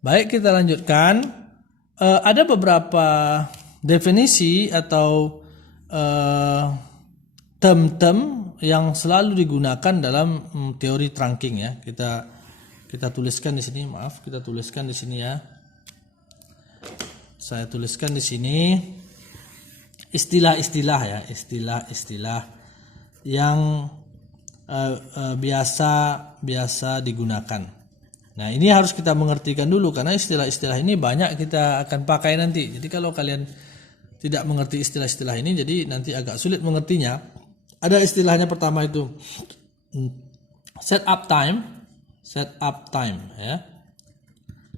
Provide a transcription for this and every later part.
Baik, kita lanjutkan. Ada beberapa definisi atau term-term yang selalu digunakan dalam teori trunking ya. Kita tuliskan di sini, maaf, kita tuliskan di sini ya. Saya tuliskan di sini istilah-istilah ya, istilah-istilah yang biasa digunakan. Nah, ini harus kita mengertikan dulu karena istilah-istilah ini banyak kita akan pakai nanti. Jadi kalau kalian tidak mengerti istilah-istilah ini, jadi nanti agak sulit mengertinya. Ada istilahnya pertama itu set up time ya.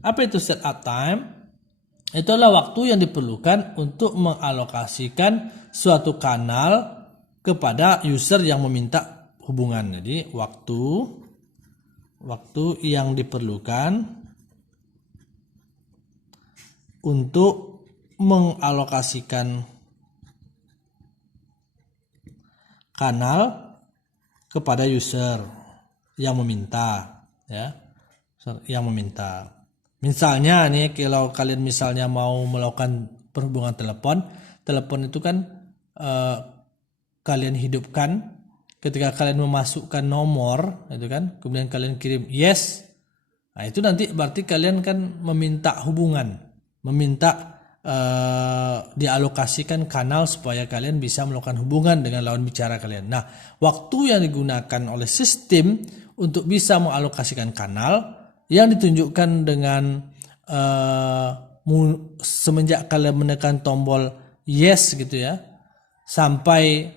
Apa itu set up time? Itulah waktu yang diperlukan untuk mengalokasikan suatu kanal kepada user yang meminta hubungan. Jadi waktu yang diperlukan untuk mengalokasikan kanal kepada user yang meminta ya, yang meminta. Misalnya nih, kalau kalian misalnya mau melakukan perhubungan telepon itu kan kalian hidupkan. Ketika kalian memasukkan nomor, itu kan, kemudian kalian kirim yes, nah itu nanti berarti kalian kan meminta hubungan, meminta dialokasikan kanal supaya kalian bisa melakukan hubungan dengan lawan bicara kalian. Nah, waktu yang digunakan oleh sistem untuk bisa mengalokasikan kanal yang ditunjukkan dengan semenjak kalian menekan tombol yes gitu ya, sampai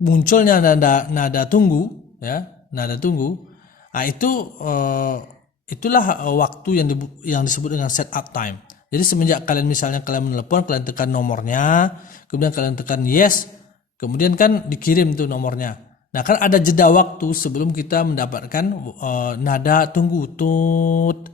munculnya nada tunggu ya, nada tunggu. Nah, itulah waktu yang disebut dengan setup time. Jadi semenjak kalian misalnya kalian menelpon, kalian tekan nomornya, kemudian kalian tekan yes, kemudian kan dikirim tuh nomornya. Nah, kan ada jeda waktu sebelum kita mendapatkan nada tunggu tut.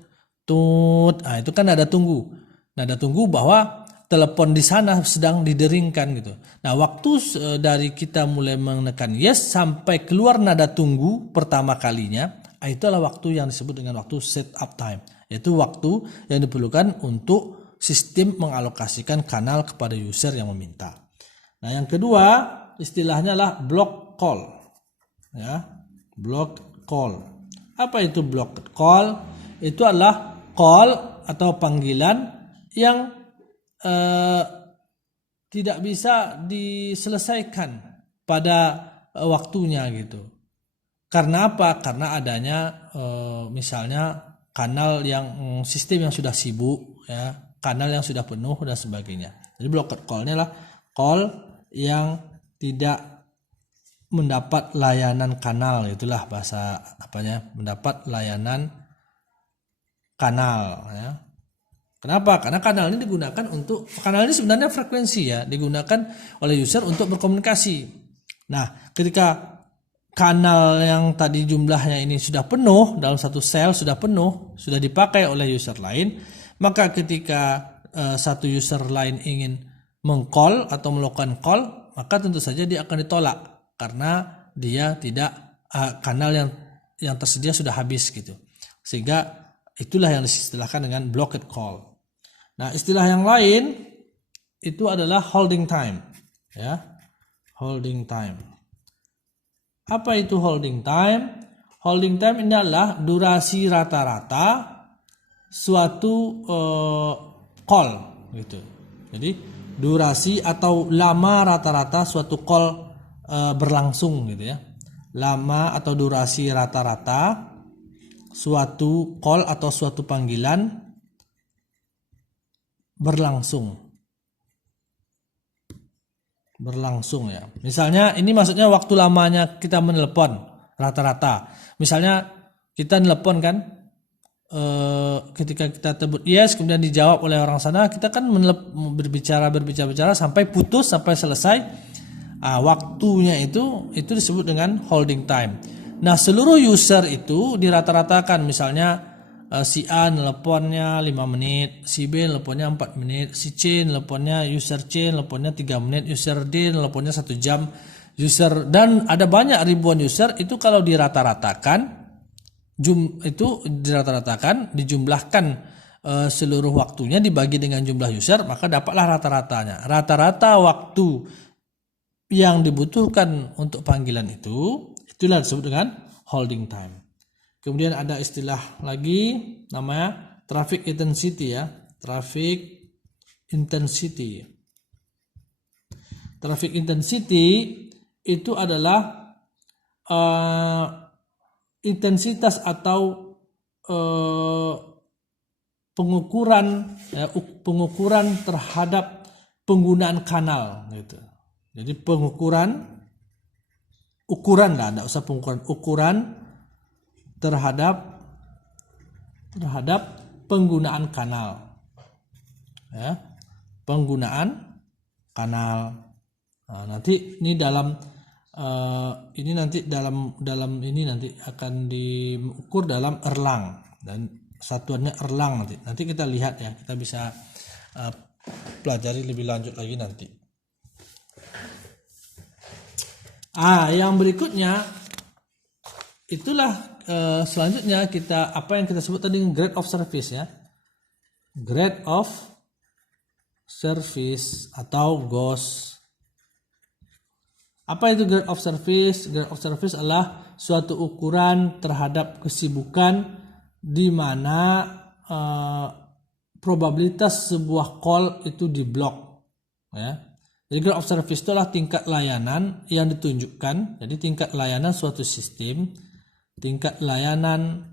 Nah, itu kan nada tunggu. Nada tunggu bahwa telepon di sana sedang dideringkan gitu. Nah, waktu dari kita mulai menekan yes sampai keluar nada tunggu pertama kalinya, itulah waktu yang disebut dengan waktu setup time. Yaitu waktu yang diperlukan untuk sistem mengalokasikan kanal kepada user yang meminta. Nah, yang kedua istilahnya adalah block call. Ya, block call. Apa itu block call? Itu adalah call atau panggilan yang tidak bisa diselesaikan pada waktunya gitu. Karena apa? Karena adanya misalnya kanal yang sistem yang sudah sibuk ya, kanal yang sudah penuh dan sebagainya. Jadi blocked call-nya lah call yang tidak mendapat layanan kanal, itulah bahasa apanya, mendapat layanan kanal ya. Kenapa? Karena kanal ini digunakan untuk, kanal ini sebenarnya frekuensi ya, digunakan oleh user untuk berkomunikasi. Nah, ketika kanal yang tadi jumlahnya ini sudah penuh, dalam satu sel sudah penuh, sudah dipakai oleh user lain, maka ketika satu user lain ingin meng-call atau melakukan call, maka tentu saja dia akan ditolak karena dia tidak, kanal yang tersedia sudah habis gitu. Sehingga itulah yang disistilahkan dengan blocked call. Nah, istilah yang lain itu adalah holding time ya. Holding time. Apa itu holding time? Holding time ini adalah durasi rata-rata suatu call gitu. Jadi durasi atau lama rata-rata suatu call berlangsung gitu ya. Lama atau durasi rata-rata suatu call atau suatu panggilan berlangsung ya. Misalnya ini maksudnya waktu lamanya kita menelepon rata-rata. Misalnya kita nelepon kan, ketika kita tebut yes kemudian dijawab oleh orang sana, kita kan berbicara sampai putus, sampai selesai. Waktunya itu disebut dengan holding time. Nah, seluruh user itu dirata-ratakan, misalnya si A nelponnya 5 menit, si B nelponnya 4 menit, si C nelponnya, user C nelponnya 3 menit, user D nelponnya 1 jam, user, dan ada banyak ribuan user. Itu kalau dirata-ratakan itu dirata-ratakan, dijumlahkan seluruh waktunya dibagi dengan jumlah user, maka dapatlah rata-ratanya. Rata-rata waktu yang dibutuhkan untuk panggilan itulah disebut dengan holding time. Kemudian ada istilah lagi namanya traffic intensity ya. Traffic intensity. Traffic intensity itu adalah intensitas atau pengukuran terhadap penggunaan kanal gitu. Jadi ukuran lah, tidak usah pengukuran, ukuran terhadap penggunaan kanal. Ya, penggunaan kanal. Nah, nanti ini dalam nanti akan diukur dalam Erlang dan satuannya Erlang nanti kita lihat ya, kita bisa pelajari lebih lanjut lagi nanti. Yang berikutnya itulah selanjutnya apa yang kita sebut tadi grade of service ya, grade of service atau GOS. Apa itu grade of service? Grade of service adalah suatu ukuran terhadap kesibukan di mana probabilitas sebuah call itu diblok. Ya. Jadi grade of service itu adalah tingkat layanan yang ditunjukkan. Jadi tingkat layanan suatu sistem, tingkat layanan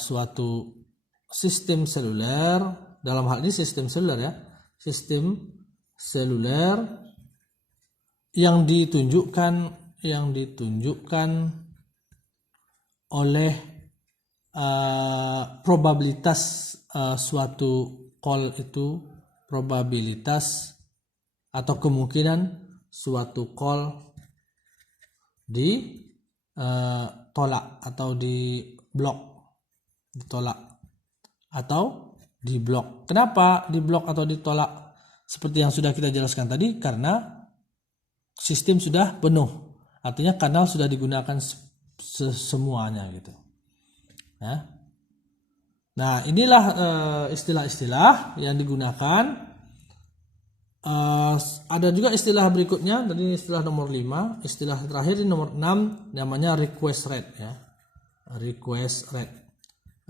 suatu sistem seluler, dalam hal ini sistem seluler ya, sistem seluler yang ditunjukkan oleh probabilitas suatu call itu, probabilitas atau kemungkinan suatu call ditolak atau diblok, ditolak atau diblok. Kenapa diblok atau ditolak? Seperti yang sudah kita jelaskan tadi, karena sistem sudah penuh, artinya kanal sudah digunakan semuanya gitu. Ya. Nah, inilah istilah-istilah yang digunakan. Ada juga istilah berikutnya, tadi istilah nomor 5, istilah terakhir di nomor 6 namanya request rate ya. Request rate.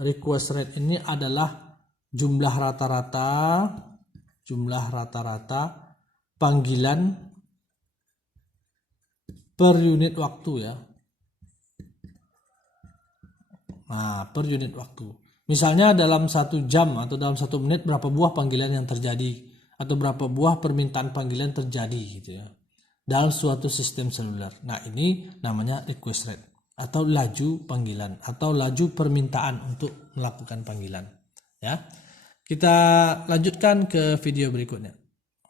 Request rate ini adalah jumlah rata-rata panggilan per unit waktu ya. Nah, per unit waktu. Misalnya dalam 1 jam atau dalam 1 menit berapa buah panggilan yang terjadi atau berapa buah permintaan panggilan terjadi gitu ya dalam suatu sistem seluler. Nah, ini namanya request rate atau laju panggilan atau laju permintaan untuk melakukan panggilan ya. Kita lanjutkan ke video berikutnya.